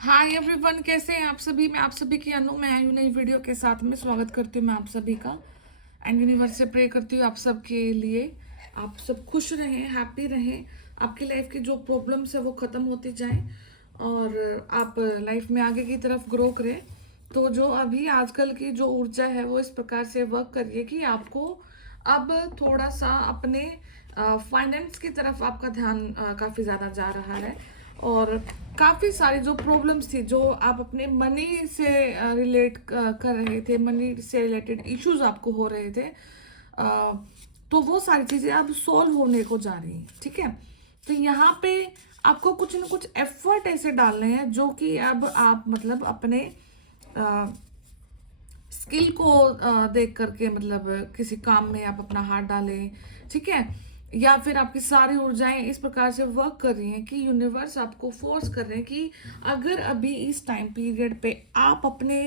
Hi everyone, कैसे हैं आप सभी। मैं आप सभी की अनु, मैं आई हूँ नई वीडियो के साथ में। स्वागत करती हूँ मैं आप सभी का एंड यूनिवर्स से प्रे करती हूँ आप सब के लिए। आप सब खुश रहें, हैप्पी रहें, आपकी लाइफ की जो प्रॉब्लम्स है वो ख़त्म होती जाएं और आप लाइफ में आगे की तरफ ग्रो करें। तो जो अभी आजकल की जो ऊर्जा है वो इस प्रकार से वर्क करिए कि आपको अब थोड़ा सा अपने फाइनेंस की तरफ आपका ध्यान काफ़ी ज़्यादा जा रहा है। और काफ़ी सारी जो प्रॉब्लम्स थी, जो आप अपने मनी से रिलेट कर रहे थे, मनी से रिलेटेड इश्यूज आपको हो रहे थे, तो वो सारी चीज़ें अब सॉल्व होने को जा रही हैं। ठीक है, तो यहाँ पे आपको कुछ ना कुछ एफर्ट ऐसे डालने हैं जो कि अब आप मतलब अपने स्किल को देख करके मतलब किसी काम में आप अपना हाथ डालें। ठीक है, या फिर आपकी सारी ऊर्जाएं इस प्रकार से वर्क कर रही हैं कि यूनिवर्स आपको फोर्स कर रहे हैं कि अगर अभी इस टाइम पीरियड पे आप अपने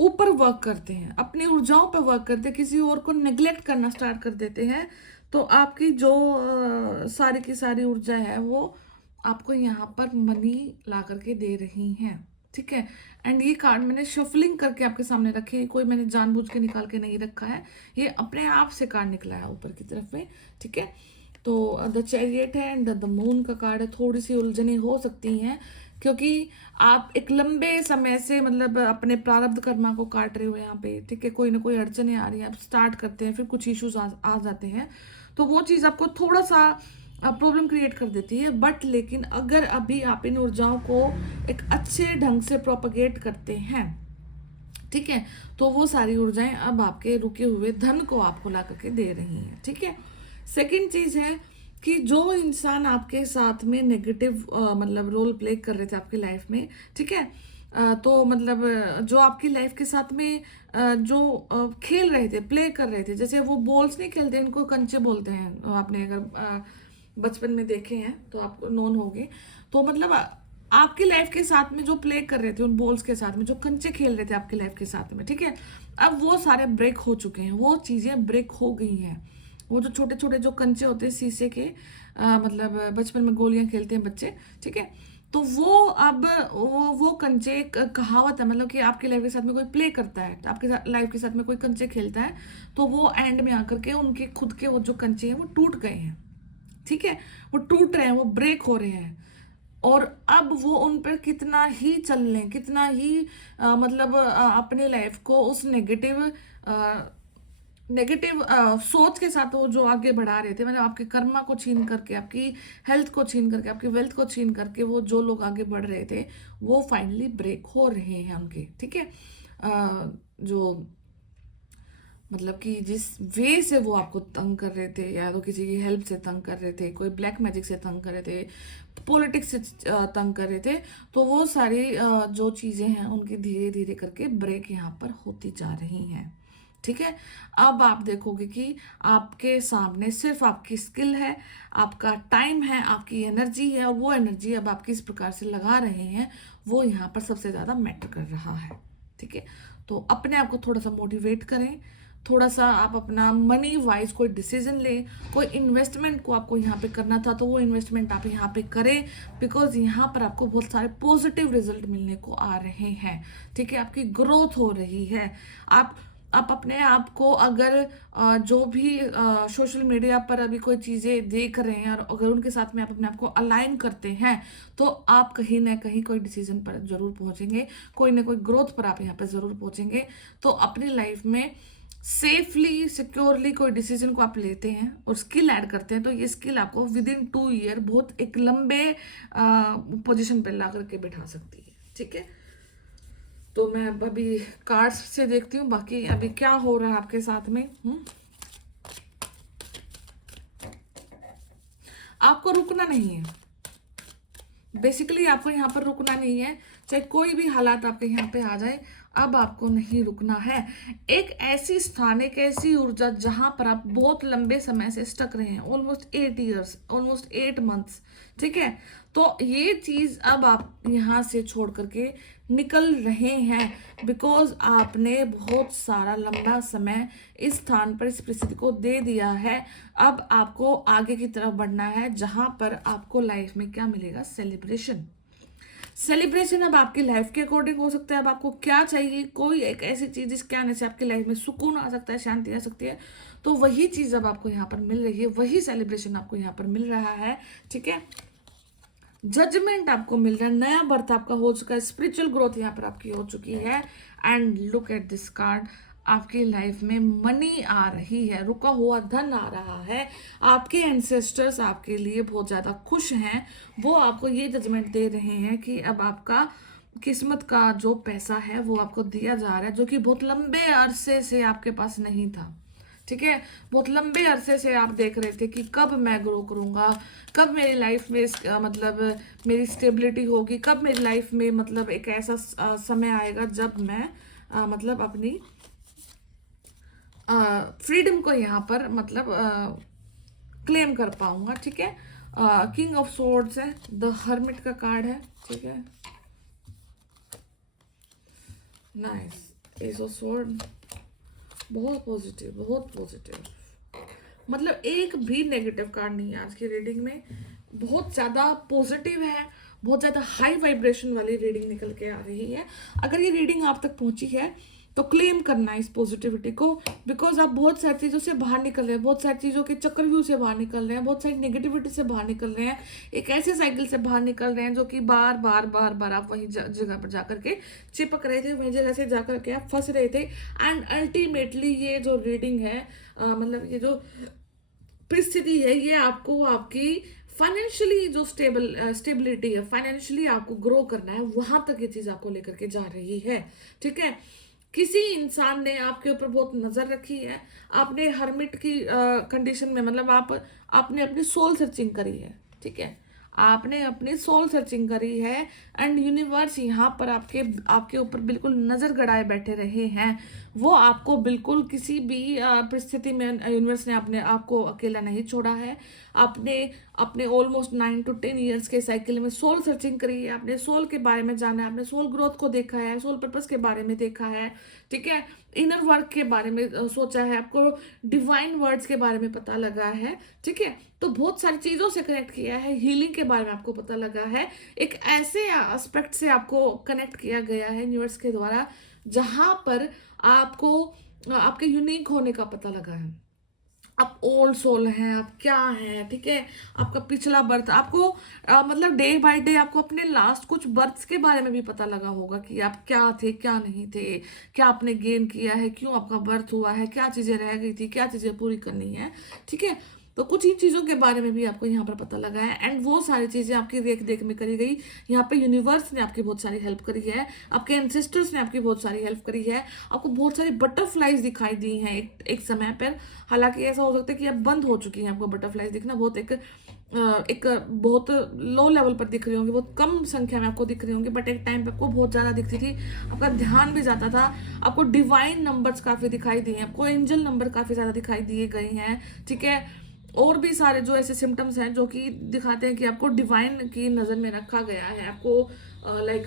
ऊपर वर्क करते हैं, अपनी ऊर्जाओं पर वर्क करते हैं, किसी और को नेग्लेक्ट करना स्टार्ट कर देते हैं, तो आपकी जो सारी की सारी ऊर्जा है वो आपको यहाँ पर मनी ला करके दे रही हैं। ठीक है, एंड ये कार्ड मैंने शफलिंग करके आपके सामने रखे हैं, कोई मैंने जानबूझ के निकाल के नहीं रखा है, ये अपने आप से कार्ड निकला है ऊपर की तरफ में। ठीक है, तो द चैरियट है एंड द मून का कार्ड है। थोड़ी सी उलझने हो सकती हैं क्योंकि आप एक लंबे समय से मतलब अपने प्रारब्ध कर्मा को काट रहे हो यहाँ पे। ठीक है, कोई ना कोई अड़चने आ रही हैं, आप स्टार्ट करते हैं, फिर कुछ इश्यूज आ जाते हैं, तो वो चीज़ आपको थोड़ा सा प्रॉब्लम क्रिएट कर देती है। बट लेकिन अगर अभी आप इन ऊर्जाओं को एक अच्छे ढंग से प्रोपगेट करते हैं, ठीक है, तो वो सारी ऊर्जाएं अब आपके रुके हुए धन को आपको ला करके दे रही हैं। ठीक है, सेकंड चीज है कि जो इंसान आपके साथ में नेगेटिव मतलब रोल प्ले कर रहे थे आपकी लाइफ में, ठीक है, तो मतलब जो आपकी लाइफ के साथ में जो खेल रहे थे, प्ले कर रहे थे, जैसे वो बॉल्स नहीं खेलते, इनको कंचे बोलते हैं। आपने अगर बचपन में देखे हैं तो आपको नोन होंगे। तो मतलब आपकी लाइफ के साथ में जो प्ले कर रहे थे, उन बॉल्स के साथ में जो कंचे खेल रहे थे आपकी लाइफ के साथ में, ठीक है, अब वो सारे ब्रेक हो चुके हैं, वो चीजें ब्रेक हो गई हैं। वो जो छोटे छोटे जो कंचे होते हैं शीशे के, मतलब बचपन में गोलियां खेलते हैं बच्चे, ठीक है, तो वो अब वो कंचे, एक कहावत है, मतलब कि आपकी लाइफ के साथ में कोई प्ले करता है, आपके लाइफ के साथ में कोई कंचे खेलता है, तो वो एंड में आकर के उनके खुद के वो जो कंचे हैं वो टूट गए हैं। ठीक है, वो टूट रहे हैं, वो ब्रेक हो रहे हैं, और अब वो उन पर कितना ही चल लें, कितना ही मतलब अपने लाइफ को उस नेगेटिव सोच के साथ वो जो आगे बढ़ा रहे थे, मतलब आपके कर्मा को छीन करके, आपकी हेल्थ को छीन करके, आपकी वेल्थ को छीन करके, वो जो लोग आगे बढ़ रहे थे वो फाइनली ब्रेक हो रहे हैं उनके। ठीक है, जो मतलब कि जिस वे से वो आपको तंग कर रहे थे, या तो किसी की हेल्प से तंग कर रहे थे, कोई ब्लैक मैजिक से तंग कर रहे थे, पॉलिटिक्स से तंग कर रहे थे, तो वो सारी जो चीज़ें हैं उनकी धीरे धीरे करके ब्रेक यहाँ पर होती जा रही हैं। ठीक है, अब आप देखोगे कि आपके सामने सिर्फ आपकी स्किल है, आपका टाइम है, आपकी एनर्जी है, और वो एनर्जी अब आप किस प्रकार से लगा रहे हैं वो यहाँ पर सबसे ज़्यादा मैटर कर रहा है। ठीक है, तो अपने आप को थोड़ा सा मोटिवेट करें, थोड़ा सा आप अपना मनी वाइज कोई डिसीजन लें, कोई इन्वेस्टमेंट को आपको यहाँ पे करना था तो वो इन्वेस्टमेंट आप यहाँ पे करें, बिकॉज यहाँ पर आपको बहुत सारे पॉजिटिव रिजल्ट मिलने को आ रहे हैं। ठीक है, आपकी ग्रोथ हो रही है। आप अपने आप को अगर जो भी सोशल मीडिया पर अभी कोई चीज़ें देख रहे हैं, और अगर उनके साथ में आप अपने आप को अलाइन करते हैं, तो आप कहीं ना कहीं कोई डिसीजन पर जरूर पहुंचेंगे, कोई ना कोई ग्रोथ पर आप यहाँ पर जरूर पहुंचेंगे। तो अपनी लाइफ में सेफली, सिक्योरली कोई डिसीजन को आप लेते हैं और स्किल ऐड करते हैं, तो ये स्किल आपको विद इन 2 ईयर बहुत एक लंबे पोजीशन पर ला करके बिठा सकती है। ठीक है, तो मैं अब अभी कार्ड्स से देखती हूँ बाकी अभी क्या हो रहा है आपके साथ में। आपको रुकना नहीं है, बेसिकली आपको यहाँ पर रुकना नहीं है। चाहे कोई भी हालात आपके यहाँ पे आ जाए, अब आपको नहीं रुकना है। एक ऐसी स्थान, एक ऐसी ऊर्जा जहां पर आप बहुत लंबे समय से स्टक रहे हैं, ऑलमोस्ट 8 ईयर्स, ऑलमोस्ट 8 मंथ्स, ठीक है। तो ये चीज अब आप यहाँ से छोड़ करके निकल रहे हैं, बिकॉज आपने बहुत सारा लंबा समय इस स्थान पर, इस परिस्थिति को दे दिया है। अब आपको आगे की तरफ बढ़ना है, जहां पर आपको लाइफ में क्या मिलेगा, सेलिब्रेशन। सेलिब्रेशन अब आपकी लाइफ के अकॉर्डिंग हो सकता है। अब आपको क्या चाहिए, कोई एक ऐसी चीज जिसके आने से आपकी लाइफ में सुकून आ सकता है, शांति आ सकती है, तो वही चीज अब आपको यहाँ पर मिल रही है, वही सेलिब्रेशन आपको यहाँ पर मिल रहा है, ठीक है। जजमेंट आपको मिल रहा है, नया बर्थ आपका हो चुका है, स्पिरिचुअल ग्रोथ यहाँ पर आपकी हो चुकी है। And look at this card, आपकी लाइफ में मनी आ रही है, रुका हुआ धन आ रहा है। आपके एंसेस्टर्स आपके लिए बहुत ज़्यादा खुश हैं, वो आपको ये जजमेंट दे रहे हैं कि अब आपका किस्मत का जो पैसा है वो आपको दिया जा रहा है, जो कि बहुत लंबे अरसे से आपके पास नहीं था, ठीक है। बहुत लंबे अरसे से आप देख रहे थे कि कब मैं ग्रो करूंगा, कब मेरी लाइफ में मतलब मेरी स्टेबिलिटी होगी, कब मेरी लाइफ में मतलब एक ऐसा समय आएगा जब मैं मतलब अपनी फ्रीडम को यहाँ पर मतलब क्लेम कर पाऊंगा, ठीक है। किंग ऑफ सोर्ड्स है, द हर्मिट का कार्ड है, ठीक है। नाइस, एस ऑफ सोर्ड, बहुत पॉजिटिव, बहुत पॉजिटिव, मतलब एक भी नेगेटिव कार्ड नहीं है आज की रीडिंग में, बहुत ज़्यादा पॉजिटिव है, बहुत ज़्यादा हाई वाइब्रेशन वाली रीडिंग निकल के आ रही है। अगर ये रीडिंग आप तक पहुंची है तो क्लेम करना है इस पॉजिटिविटी को, बिकॉज आप बहुत सारी चीज़ों से बाहर निकल रहे हैं, बहुत सारी चीज़ों के चक्रव्यूह से बाहर निकल रहे हैं, बहुत सारी नेगेटिविटी से बाहर निकल रहे हैं, एक ऐसे साइकिल से बाहर निकल रहे हैं जो कि बार बार बार बार आप वही जगह पर जाकर के चिपक रहे थे, वही जगह से जाकर के आप फंस रहे थे। एंड अल्टीमेटली ये जो रीडिंग है मतलब ये जो परिस्थिति है, ये आपको आपकी फाइनेंशियली जो स्टेबिलिटी है, फाइनेंशियली आपको ग्रो करना है, वहां तक ये चीज आपको लेकर के जा रही है, ठीक है। किसी इंसान ने आपके ऊपर बहुत नजर रखी है, आपने हर्मिट की कंडीशन में मतलब आपने अपनी सोल सर्चिंग करी है, ठीक है। आपने अपनी सोल सर्चिंग करी है एंड यूनिवर्स यहाँ पर आपके आपके ऊपर बिल्कुल नजर गड़ाए बैठे रहे हैं। वो आपको बिल्कुल किसी भी परिस्थिति में यूनिवर्स ने अपने आपको अकेला नहीं छोड़ा है। आपने अपने ऑलमोस्ट 9 to 10 ईयर्स के साइकिल में सोल सर्चिंग करी है, आपने सोल के बारे में जाना है, आपने सोल ग्रोथ को देखा है, सोल पर्पस के बारे में देखा है, ठीक है। इनर वर्क के बारे में सोचा है, आपको डिवाइन वर्ड्स के बारे में पता लगा है, ठीक है। तो बहुत सारी चीज़ों से कनेक्ट किया है, हीलिंग के बारे में आपको पता लगा है, एक ऐसे एस्पेक्ट से आपको कनेक्ट किया गया है यूनिवर्स के द्वारा जहां पर आपको आपके यूनिक होने का पता लगा है। आप ओल्ड सोल हैं, आप क्या हैं, ठीक है। आपका पिछला बर्थ आपको मतलब डे बाय डे आपको अपने लास्ट कुछ बर्थ्स के बारे में भी पता लगा होगा कि आप क्या थे, क्या नहीं थे, क्या आपने गेन किया है, क्यों आपका बर्थ हुआ है, क्या चीज़ें रह गई थी, क्या चीज़ें पूरी करनी है, ठीक है। तो कुछ ही चीज़ों के बारे में भी आपको यहाँ पर पता लगा है एंड वो सारी चीज़ें आपकी देख देख में करी गई। यहाँ पे यूनिवर्स ने आपकी बहुत सारी हेल्प करी है, आपके एंसेस्टर्स ने आपकी बहुत सारी हेल्प करी है, आपको बहुत सारी बटरफ्लाइज दिखाई दी हैं एक समय पर। हालांकि ऐसा हो सकता है कि अब बंद हो चुकी हैं आपको बटरफ्लाइज दिखना, बहुत एक बहुत लो लेवल पर दिख रही होंगी, बहुत कम संख्या में आपको दिख रही होंगी, बट एक टाइम पे आपको बहुत ज़्यादा दिखती थी, आपका ध्यान भी जाता था, आपको डिवाइन नंबर्स काफ़ी दिखाई दिए हैं, आपको एंजल नंबर काफ़ी ज़्यादा दिखाई दिए गए हैं, ठीक है। और भी सारे जो ऐसे सिम्टम्स हैं जो कि दिखाते हैं कि आपको डिवाइन की नज़र में रखा गया है। आपको लाइक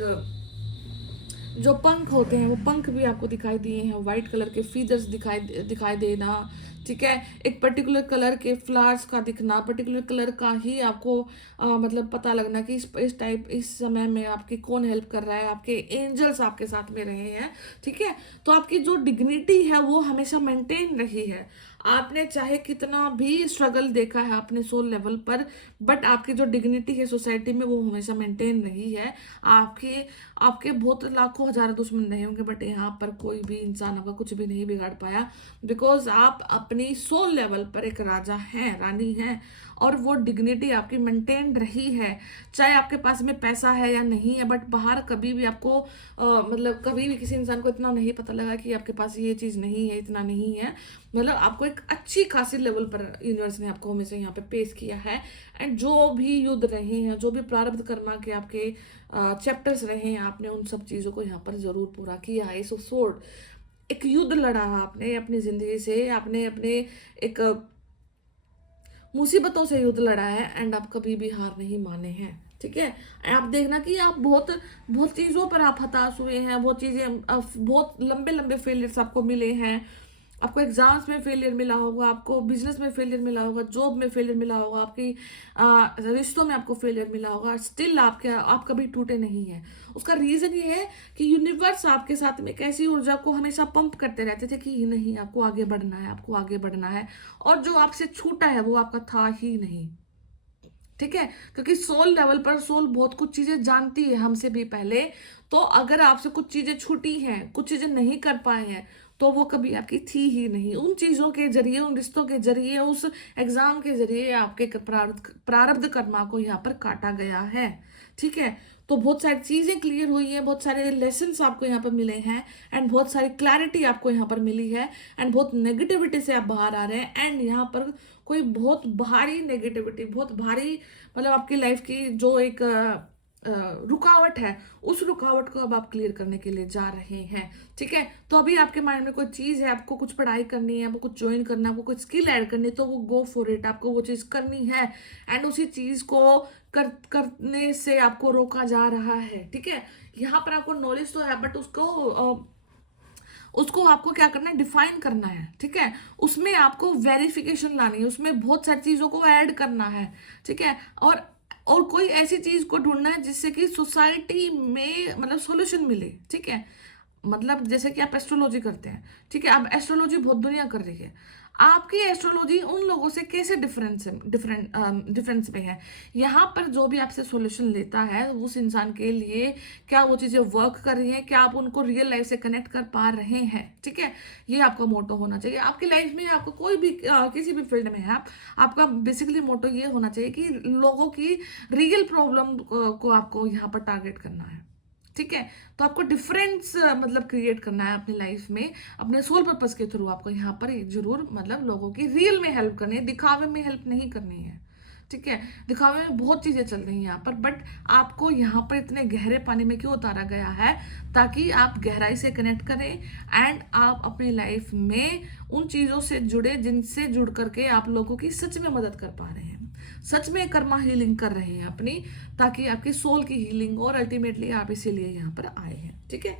जो पंख होते हैं वो पंख भी आपको दिखाई दिए हैं, वाइट कलर के फीदर्स दिखाई देना, ठीक है। एक पर्टिकुलर कलर के फ्लावर्स का दिखना, पर्टिकुलर कलर का ही आपको मतलब पता लगना कि इस समय में आपकी कौन हेल्प कर रहा है, आपके एंजल्स आपके साथ में रहे हैं, ठीक है। तो आपकी जो डिग्निटी है वो हमेशा मेंटेन रही है। आपने चाहे कितना भी स्ट्रगल देखा है अपने सोल लेवल पर, बट आपकी जो डिग्निटी है सोसाइटी में वो हमेशा मेंटेन रही है। आपके आपके बहुत लाखों हजारों दुश्मन रहे होंगे, बट यहाँ पर कोई भी इंसान आपका कुछ भी नहीं बिगाड़ पाया, बिकॉज आप अपनी सोल लेवल पर एक राजा हैं, रानी हैं, और वो डिग्निटी आपकी मेंटेन रही है, चाहे आपके पास में पैसा है या नहीं है, बट बाहर कभी भी आपको मतलब कभी भी किसी इंसान को इतना नहीं पता लगा कि आपके पास ये चीज़ नहीं है, इतना नहीं है। मतलब आपको एक अच्छी खासी लेवल पर यूनिवर्स ने आपको हमेशा यहाँ पे पेश किया है। एंड जो भी युद्ध रहे हैं, जो भी प्रारब्ध कर्मा के आपके चैप्टर्स रहे हैं, आपने उन सब चीज़ों को यहाँ पर ज़रूर पूरा किया है। सो सोर्ड एक युद्ध लड़ा है आपने अपनी ज़िंदगी से, आपने अपने एक मुसीबतों से युद्ध लड़ा है, एंड आप कभी भी हार नहीं माने हैं। ठीक है, आप देखना कि आप बहुत बहुत चीज़ों पर आप हताश हुए हैं, बहुत चीज़ें बहुत लंबे लंबे फेलियर्स आपको मिले हैं। आपको एग्जाम्स में फेलियर मिला होगा, आपको बिजनेस में फेलियर मिला होगा, जॉब में फेलियर मिला होगा, आपकी रिश्तों में आपको फेलियर मिला होगा, स्टिल आप कभी टूटे नहीं हैं। उसका रीज़न ये है कि यूनिवर्स आपके साथ में एक ऐसी ऊर्जा को हमेशा पंप करते रहते थे कि नहीं, आपको आगे बढ़ना है, आपको आगे बढ़ना है, और जो आपसे छूटा है वो आपका था ही नहीं। ठीक है, क्योंकि सोल लेवल पर सोल बहुत कुछ चीजें जानती है हमसे भी पहले। तो अगर आपसे कुछ चीजें छूटी हैं, कुछ चीजें नहीं कर पाए हैं, तो वो कभी आपकी थी ही नहीं। उन चीजों के जरिए, उन रिश्तों के जरिए, उस एग्जाम के जरिए आपके प्रारब्ध कर्मा को यहाँ पर काटा गया है। ठीक है, तो बहुत सारी चीजें क्लियर हुई है, बहुत सारे लेसन्स आपको यहाँ पर मिले हैं, एंड बहुत सारी क्लैरिटी आपको यहाँ पर मिली है, एंड बहुत नेगेटिविटी से आप बाहर आ रहे हैं। एंड यहाँ पर कोई बहुत भारी नेगेटिविटी, बहुत भारी मतलब आपकी लाइफ की जो एक रुकावट है, उस रुकावट को अब आप क्लियर करने के लिए जा रहे हैं। ठीक है, तो अभी आपके माइंड में कोई चीज़ है, आपको कुछ पढ़ाई करनी है, आपको कुछ ज्वाइन करना है, आपको कुछ स्किल ऐड करनी है, तो वो गो फॉर इट, आपको वो चीज़ करनी है। एंड उसी चीज़ को करने से आपको रोका जा रहा है। ठीक है, यहाँ पर आपको नॉलेज तो है, बट उसको आपको क्या करना है, डिफाइन करना है। ठीक है, उसमें आपको वेरिफिकेशन लानी है, उसमें बहुत सारी चीज़ों को ऐड करना है। ठीक है, और कोई ऐसी चीज़ को ढूंढना है जिससे कि सोसाइटी में मतलब सॉल्यूशन मिले। ठीक है, मतलब जैसे कि आप एस्ट्रोलॉजी करते हैं, ठीक है, अब एस्ट्रोलॉजी बहुत दुनिया कर रही है, आपकी एस्ट्रोलॉजी उन लोगों से कैसे डिफरेंस में है। यहाँ पर जो भी आपसे सॉल्यूशन लेता है, उस इंसान के लिए क्या वो चीज़ें वर्क कर रही हैं, क्या आप उनको रियल लाइफ से कनेक्ट कर पा रहे हैं। ठीक है, ये आपका मोटो होना चाहिए आपकी लाइफ में। आपको कोई भी किसी भी फील्ड में है आप, आपका बेसिकली मोटो ये होना चाहिए कि लोगों की रियल प्रॉब्लम को आपको यहाँ पर टारगेट करना है। ठीक है, तो आपको डिफरेंस मतलब क्रिएट करना है अपनी लाइफ में, अपने सोल पर्पस के थ्रू आपको यहाँ पर जरूर मतलब लोगों की रियल में हेल्प करनी है, दिखावे में हेल्प नहीं करनी है। ठीक है, दिखावे में बहुत चीजें चल रही हैं यहाँ पर, बट आपको यहाँ पर इतने गहरे पानी में क्यों उतारा गया है, ताकि आप गहराई से कनेक्ट करें, एंड आप अपनी लाइफ में उन चीजों से जुड़े जिनसे जुड़ करके आप लोगों की सच में मदद कर पा रहे हैं, सच में कर्मा हीलिंग कर रहे हैं अपनी, ताकि आपकी सोल की हीलिंग, और अल्टीमेटली आप इसीलिए यहाँ पर आए हैं। ठीक है,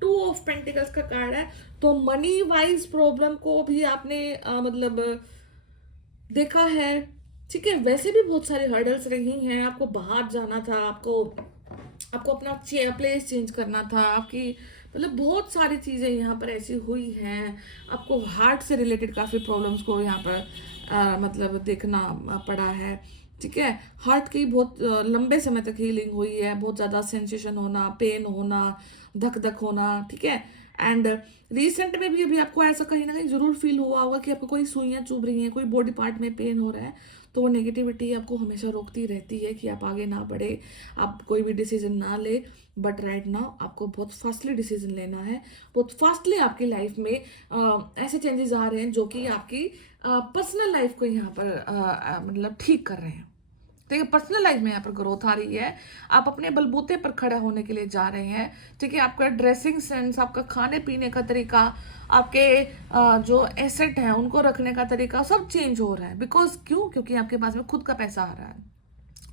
2 ऑफ पेंटिकल्स का कार्ड है, तो मनी वाइज प्रॉब्लम को भी आपने मतलब देखा है। ठीक है, वैसे भी बहुत सारे हर्डल्स रही हैं, आपको बाहर जाना था, आपको अपना प्लेस चेंज करना था, आपकी मतलब बहुत सारी चीज़ें यहाँ पर ऐसी हुई हैं, आपको हार्ट से रिलेटेड काफ़ी प्रॉब्लम्स को यहाँ पर मतलब देखना पड़ा है। ठीक है, हार्ट की बहुत लंबे समय तक हीलिंग हुई है, बहुत ज़्यादा सेंसेशन होना, पेन होना, धक धक होना। ठीक है, एंड रिसेंट में भी अभी आपको ऐसा कहीं ना कहीं जरूर फील हुआ होगा कि आपको कोई सुइयां चुभ रही हैं, कोई बॉडी पार्ट में पेन हो रहा है, तो वो नेगेटिविटी आपको हमेशा रोकती रहती है कि आप आगे ना बढ़े, आप कोई भी डिसीजन ना ले। बट राइट नाउ आपको बहुत फास्टली डिसीजन लेना है, बहुत फास्टली आपकी लाइफ में ऐसे चेंजेस आ रहे हैं जो कि आपकी पर्सनल लाइफ को यहाँ पर मतलब ठीक कर रहे हैं। ठीक है, पर्सनल लाइफ में यहाँ पर ग्रोथ आ रही है, आप अपने बलबूते पर खड़ा होने के लिए जा रहे हैं। ठीक है, आपका ड्रेसिंग सेंस, आपका खाने पीने का तरीका, आपके जो एसेट हैं उनको रखने का तरीका सब चेंज हो रहा है। बिकॉज क्यों, क्योंकि आपके पास में खुद का पैसा आ रहा है।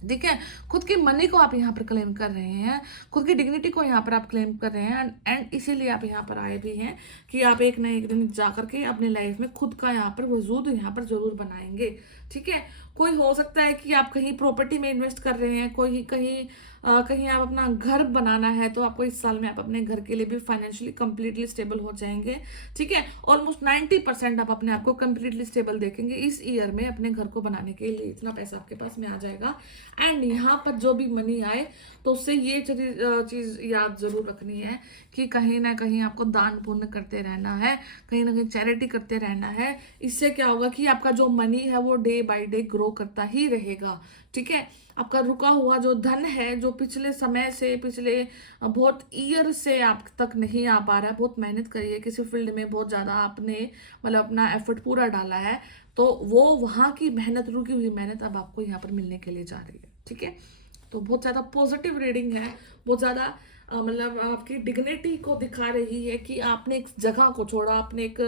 ठीक है, खुद की मनी को आप यहाँ पर क्लेम कर रहे हैं, खुद की डिग्निटी को यहाँ पर आप क्लेम कर रहे हैं, एंड इसीलिए आप यहाँ पर आए भी हैं कि आप एक न एक दिन जा करके अपनी लाइफ में खुद का यहाँ पर वजूद यहाँ पर जरूर बनाएंगे। ठीक है, कोई हो सकता है कि आप कहीं प्रॉपर्टी में इन्वेस्ट कर रहे हैं, कोई कहीं आप अपना घर बनाना है, तो आपको इस साल में आप अपने घर के लिए भी फाइनेंशियली कंप्लीटली स्टेबल हो जाएंगे। ठीक है, ऑलमोस्ट 90% आप अपने आप को कंप्लीटली स्टेबल देखेंगे इस ईयर में, अपने घर को बनाने के लिए इतना पैसा आपके पास में आ जाएगा। एंड यहाँ पर जो भी मनी आए, तो उससे ये चीज़ याद जरूर रखनी है कि कहीं ना कहीं आपको दान पुण्य करते रहना है, कहीं ना कहीं चैरिटी करते रहना है। इससे क्या होगा कि आपका जो मनी है वो day day by day grow करता ही रहेगा। ठीक है, आपका रुका हुआ जो धन है, जो पिछले समय से, पिछले बहुत ईयर से आप तक नहीं आ पा रहा है, बहुत मेहनत करी है किसी फील्ड में, बहुत ज़्यादा आपने मतलब अपना एफर्ट पूरा डाला है, तो वो वहाँ की मेहनत, रुकी हुई मेहनत अब आपको यहाँ पर मिलने के लिए जा रही है। ठीक है, तो बहुत ज़्यादा पॉजिटिव रीडिंग है, बहुत ज़्यादा मतलब आपकी डिग्निटी को दिखा रही है कि आपने एक जगह को छोड़ा, आपने एक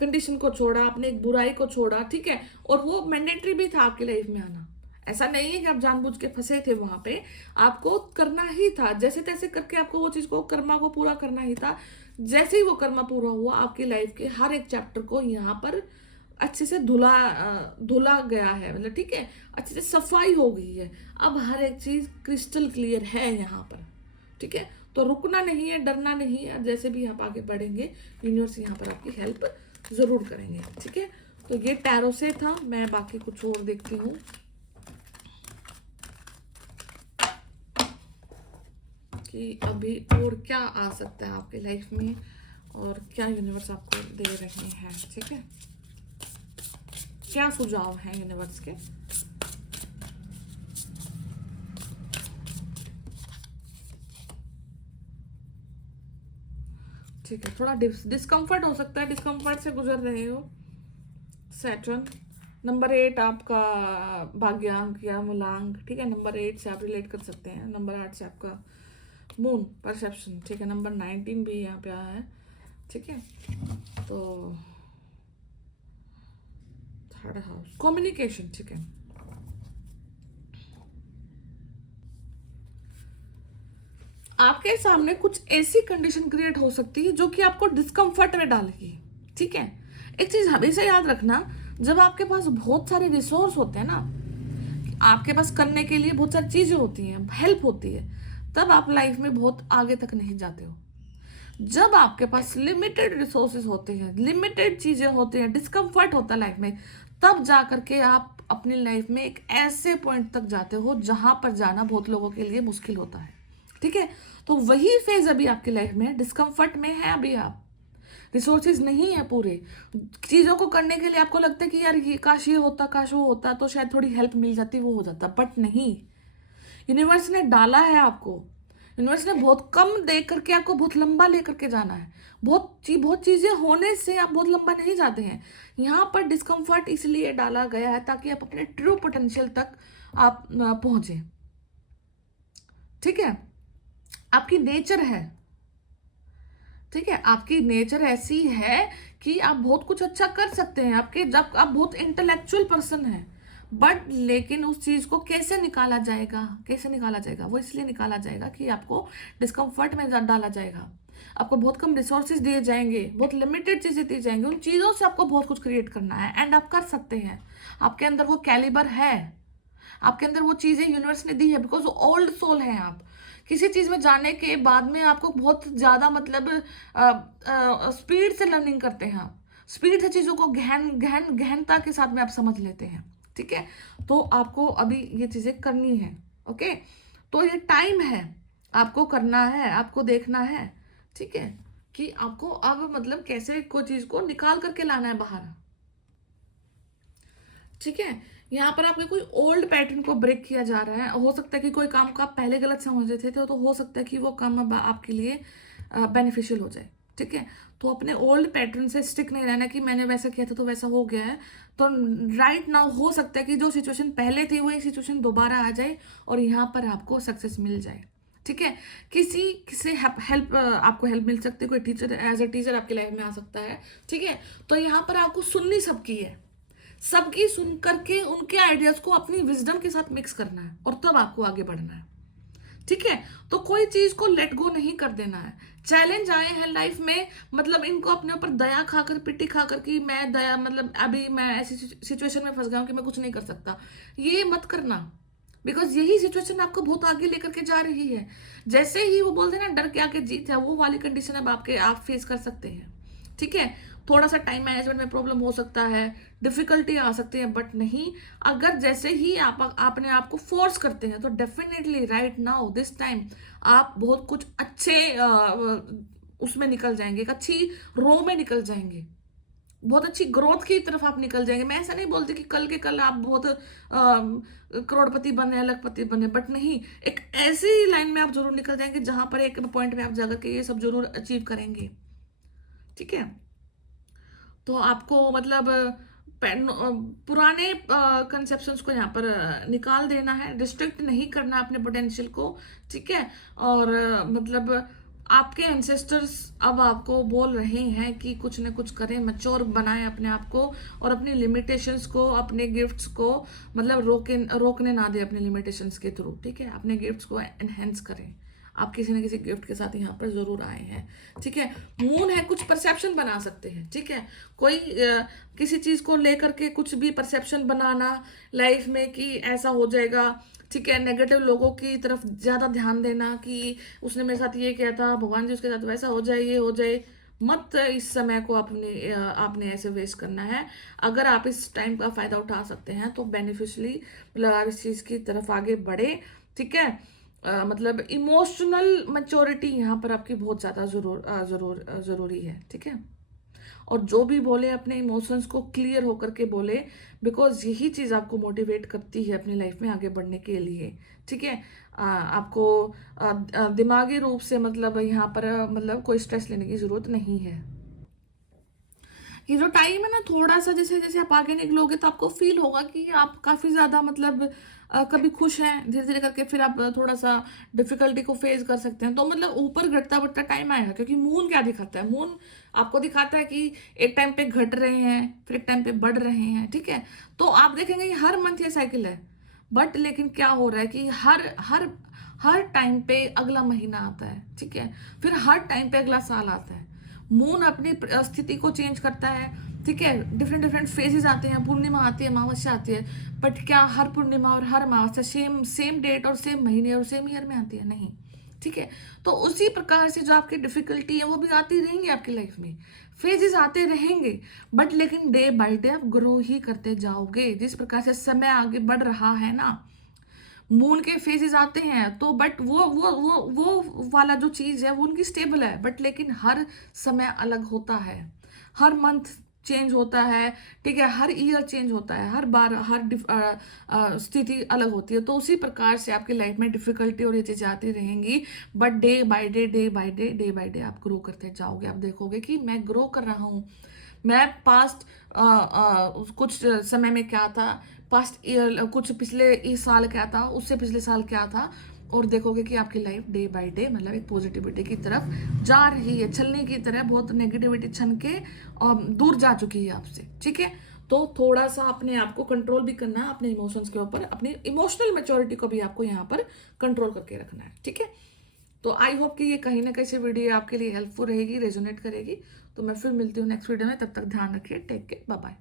कंडीशन को छोड़ा, आपने एक बुराई को छोड़ा। ठीक है, और वो मैंडेटरी भी था आपकी लाइफ में आना, ऐसा नहीं है कि आप जानबूझ के फंसे थे वहां पे, आपको करना ही था, जैसे तैसे करके आपको वो चीज को, कर्मा को पूरा करना ही था। जैसे ही वो कर्मा पूरा हुआ, आपकी लाइफ के हर एक चैप्टर को यहाँ पर अच्छे से धुला गया है, मतलब ठीक है, अच्छे से सफाई हो गई है, अब हर एक चीज क्रिस्टल क्लियर है यहाँ पर। ठीक है, तो रुकना नहीं है, डरना नहीं है, जैसे भी आप आगे बढ़ेंगे यूनिवर्स यहाँ पर आपकी हेल्प जरूर करेंगे। ठीक है, तो ये टैरो से था, मैं बाकी कुछ और देखती हूँ कि अभी और क्या आ सकता है आपकी लाइफ में और क्या यूनिवर्स आपको दे रहे हैं। ठीक है, क्या सुझाव है यूनिवर्स के। ठीक है, थोड़ा डिस्कम्फर्ट हो सकता है, डिस्कम्फर्ट से गुजर रहे हो। सैटर्न नंबर 8 आपका भाग्यांक या मूलांक। ठीक है, नंबर 8 से आप रिलेट कर सकते हैं, नंबर 8 से आपका मून परसेप्शन। ठीक है, नंबर 19 भी यहाँ पे आया है। ठीक है, तो थर्ड हाउस कम्युनिकेशन। ठीक है, आपके सामने कुछ ऐसी कंडीशन क्रिएट हो सकती है जो कि आपको डिस्कम्फर्ट में डालेगी। ठीक है, एक चीज हमेशा याद रखना, जब आपके पास बहुत सारे रिसोर्स होते हैं ना, आपके पास करने के लिए बहुत सारी चीजें होती हैं, हेल्प होती है, तब आप लाइफ में बहुत आगे तक नहीं जाते हो। जब आपके पास लिमिटेड रिसोर्सेज होते हैं, लिमिटेड चीजें होती हैं, डिस्कम्फर्ट होता है लाइफ में, तब जा करके आप अपनी लाइफ में एक ऐसे पॉइंट तक जाते हो जहां पर जाना बहुत लोगों के लिए मुश्किल होता है। ठीक है, तो वही फेज अभी आपकी लाइफ में, डिस्कम्फर्ट में है अभी आप, रिसोर्सेज नहीं है पूरे, चीजों को करने के लिए आपको लगता है कि यार ये काश ये होता, काश वो होता, तो शायद थोड़ी हेल्प मिल जाती, वो हो जाता, बट नहीं। यूनिवर्स ने डाला है आपको, यूनिवर्स ने बहुत कम दे करके आपको बहुत लंबा लेकर के जाना है। बहुत चीजें होने से आप बहुत लंबा नहीं जाते हैं। यहाँ पर डिस्कम्फर्ट इसलिए डाला गया है ताकि आप अपने ट्रू पोटेंशियल तक आप पहुंचे। ठीक है, आपकी नेचर है, ठीक है, आपकी नेचर ऐसी है कि आप बहुत कुछ अच्छा कर सकते हैं, आपके जब आप बहुत इंटेलेक्चुअल पर्सन हैं, बट लेकिन उस चीज को कैसे निकाला जाएगा, कैसे निकाला जाएगा, वो इसलिए निकाला जाएगा कि आपको डिस्कम्फर्ट में डाला जाएगा, आपको बहुत कम रिसोर्सेज दिए जाएंगे, बहुत लिमिटेड चीजें दी जाएंगी, उन चीजों से आपको बहुत कुछ क्रिएट करना है, एंड आप कर सकते हैं। आपके अंदर वो कैलिबर है, आपके अंदर वो चीजें यूनिवर्स ने दी है, बिकॉज ओल्ड सोल है आप। किसी चीज में जाने के बाद में आपको बहुत ज्यादा मतलब स्पीड से लर्निंग करते हैं आप, स्पीड से चीजों को गहनता के साथ में आप समझ लेते हैं। ठीक है, तो आपको अभी ये चीजें करनी है। ओके, तो ये टाइम है, आपको करना है, आपको देखना है। ठीक है, कि आपको अब मतलब कैसे कोई चीज को निकाल करके लाना है बाहर। ठीक है, यहाँ पर आपके कोई ओल्ड पैटर्न को ब्रेक किया जा रहा है। हो सकता है कि कोई काम को आप पहले गलत समझ रहे थे, तो हो सकता है कि वो काम अब आपके लिए बेनिफिशियल हो जाए। ठीक है, तो अपने ओल्ड पैटर्न से स्टिक नहीं रहना कि मैंने वैसा किया था तो वैसा हो गया है। तो राइट नाउ हो सकता है कि जो सिचुएशन पहले थी वही सिचुएशन दोबारा आ जाए और यहाँ पर आपको सक्सेस मिल जाए। ठीक है, किसी से हेल्प आपको हेल्प मिल सकती है, कोई टीचर एज अ टीचर आपकी लाइफ में आ सकता है। ठीक है, तो यहाँ पर आपको सुननी सबकी है, सबकी सुन करके उनके आइडियाज को अपनी विजडम के साथ मिक्स करना है और तब आपको आगे बढ़ना है। ठीक है, तो कोई चीज को लेट गो नहीं कर देना है। चैलेंज आए हैं लाइफ में, मतलब इनको अपने ऊपर दया खाकर, पिट्टी खाकर कि मैं दया मतलब अभी मैं ऐसी सिचुएशन में फंस गया हूं कि मैं कुछ नहीं कर सकता, ये मत करना, बिकॉज यही सिचुएशन आपको बहुत आगे लेकर के जा रही है। जैसे ही वो बोलते हैं ना डर के आके जीत है, वो वाली कंडीशन अब आप फेस कर सकते हैं। ठीक है, थोड़ा सा टाइम मैनेजमेंट में प्रॉब्लम हो सकता है, डिफिकल्टी आ सकती है, बट नहीं, अगर जैसे ही अपने आप को फोर्स करते हैं तो definitely right now this time आप बहुत कुछ अच्छे उसमें निकल जाएंगे, एक अच्छी रो में निकल जाएंगे। बहुत अच्छी ग्रोथ की तरफ आप निकल जाएंगे। मैं ऐसा नहीं बोलती कि कल के कल आप बहुत करोड़पति बने, लखपति बने, बट नहीं, एक ऐसी लाइन में आप जरूर निकल जाएंगे जहां पर एक पॉइंट में आप जाकर के ये सब जरूर अचीव करेंगे। ठीक है, तो आपको मतलब पुराने कंसेप्शंस को यहाँ पर निकाल देना है, रिस्ट्रिक्ट नहीं करना अपने पोटेंशियल को। ठीक है, और मतलब आपके एंसेस्टर्स अब आपको बोल रहे हैं कि कुछ न कुछ करें, मैच्योर बनाएं अपने आप को, और अपनी लिमिटेशंस को, अपने गिफ्ट्स को मतलब रोकने ना दे अपने लिमिटेशंस के थ्रू। ठीक है, अपने गिफ्ट्स को एनहेंस करें। आप किसी न किसी गिफ्ट के साथ यहाँ पर जरूर आए हैं। ठीक है, मून है, कुछ परसेप्शन बना सकते हैं। ठीक है, कोई किसी चीज को लेकर के कुछ भी परसेप्शन बनाना लाइफ में कि ऐसा हो जाएगा। ठीक है, नेगेटिव लोगों की तरफ ज्यादा ध्यान देना कि उसने मेरे साथ ये किया था, भगवान जी उसके साथ वैसा हो जाए, ये हो जाए। मत इस समय को आपने ऐसे वेस्ट करना है। अगर आप इस टाइम का फायदा उठा सकते हैं तो बेनिफिशियली मतलब आप इस चीज की तरफ आगे बढ़े। ठीक है, मतलब इमोशनल मैच्योरिटी यहाँ पर आपकी बहुत ज़्यादा ज़रूरी है। ठीक है, और जो भी बोले अपने इमोशंस को क्लियर होकर के बोले, बिकॉज यही चीज़ आपको मोटिवेट करती है अपनी लाइफ में आगे बढ़ने के लिए। ठीक है, आपको दिमागी रूप से मतलब यहाँ पर मतलब कोई स्ट्रेस लेने की ज़रूरत नहीं है। ये जो टाइम है ना, थोड़ा सा जैसे जैसे आप आगे निकलोगे तो आपको फील होगा कि आप काफी ज्यादा मतलब कभी खुश हैं, धीरे धीरे करके फिर आप थोड़ा सा डिफिकल्टी को फेस कर सकते हैं। तो मतलब ऊपर घटता बढ़ता टाइम आएगा, क्योंकि मून क्या दिखाता है, मून आपको दिखाता है कि एक टाइम पे घट रहे हैं, फिर एक टाइम पे बढ़ रहे हैं। ठीक है, तो आप देखेंगे ये हर मंथ ये साइकिल है। बट लेकिन क्या हो रहा है कि हर हर हर टाइम पे अगला महीना आता है। ठीक है, फिर हर टाइम पे अगला साल आता है। मून अपनी स्थिति को चेंज करता है। ठीक है, डिफरेंट डिफरेंट फेजेस आते हैं, पूर्णिमा आती है, अमावस्या आती है। बट क्या हर पूर्णिमा और हर अमावस्या सेम सेम डेट और सेम महीने और सेम ईयर में आती है? नहीं। ठीक है, तो उसी प्रकार से जो आपकी डिफिकल्टी है वो भी आती रहेंगी आपकी लाइफ में, फेजेस आते रहेंगे। बट लेकिन डे बाय डे आप ग्रो ही करते जाओगे। जिस प्रकार से समय आगे बढ़ रहा है ना, मून के फेजेस आते हैं तो बट वो वाला जो चीज है वो उनकी स्टेबल है, बट लेकिन हर समय अलग होता है, हर मंथ चेंज होता है। ठीक है, हर ईयर चेंज होता है, हर बार हर स्थिति अलग होती है। तो उसी प्रकार से आपकी लाइफ में डिफिकल्टी और ये चीजें आती रहेंगी। But day by day day by day आप ग्रो करते जाओगे। आप देखोगे कि मैं ग्रो कर रहा हूँ। मैं पास्ट कुछ समय में क्या था, पास्ट ईयर कुछ पिछले इस साल क्या था, उससे पिछले साल क्या था, और देखोगे कि आपकी लाइफ डे बाय डे मतलब एक पॉजिटिविटी की तरफ जा रही है। छलनी की तरह बहुत नेगेटिविटी छन के दूर जा चुकी है आपसे। ठीक है, तो थोड़ा सा अपने आप को कंट्रोल भी करना है, अपने इमोशंस के ऊपर, अपनी इमोशनल मैच्योरिटी को भी आपको यहाँ पर कंट्रोल करके रखना है। ठीक है, तो आई होप कि ये कहीं ना कहीं से वीडियो आपके लिए हेल्पफुल रहेगी, रेजोनेट करेगी। तो मैं फिर मिलती हूँ नेक्स्ट वीडियो में, तब तक ध्यान रखिए, टेक केयर, बाय बाय।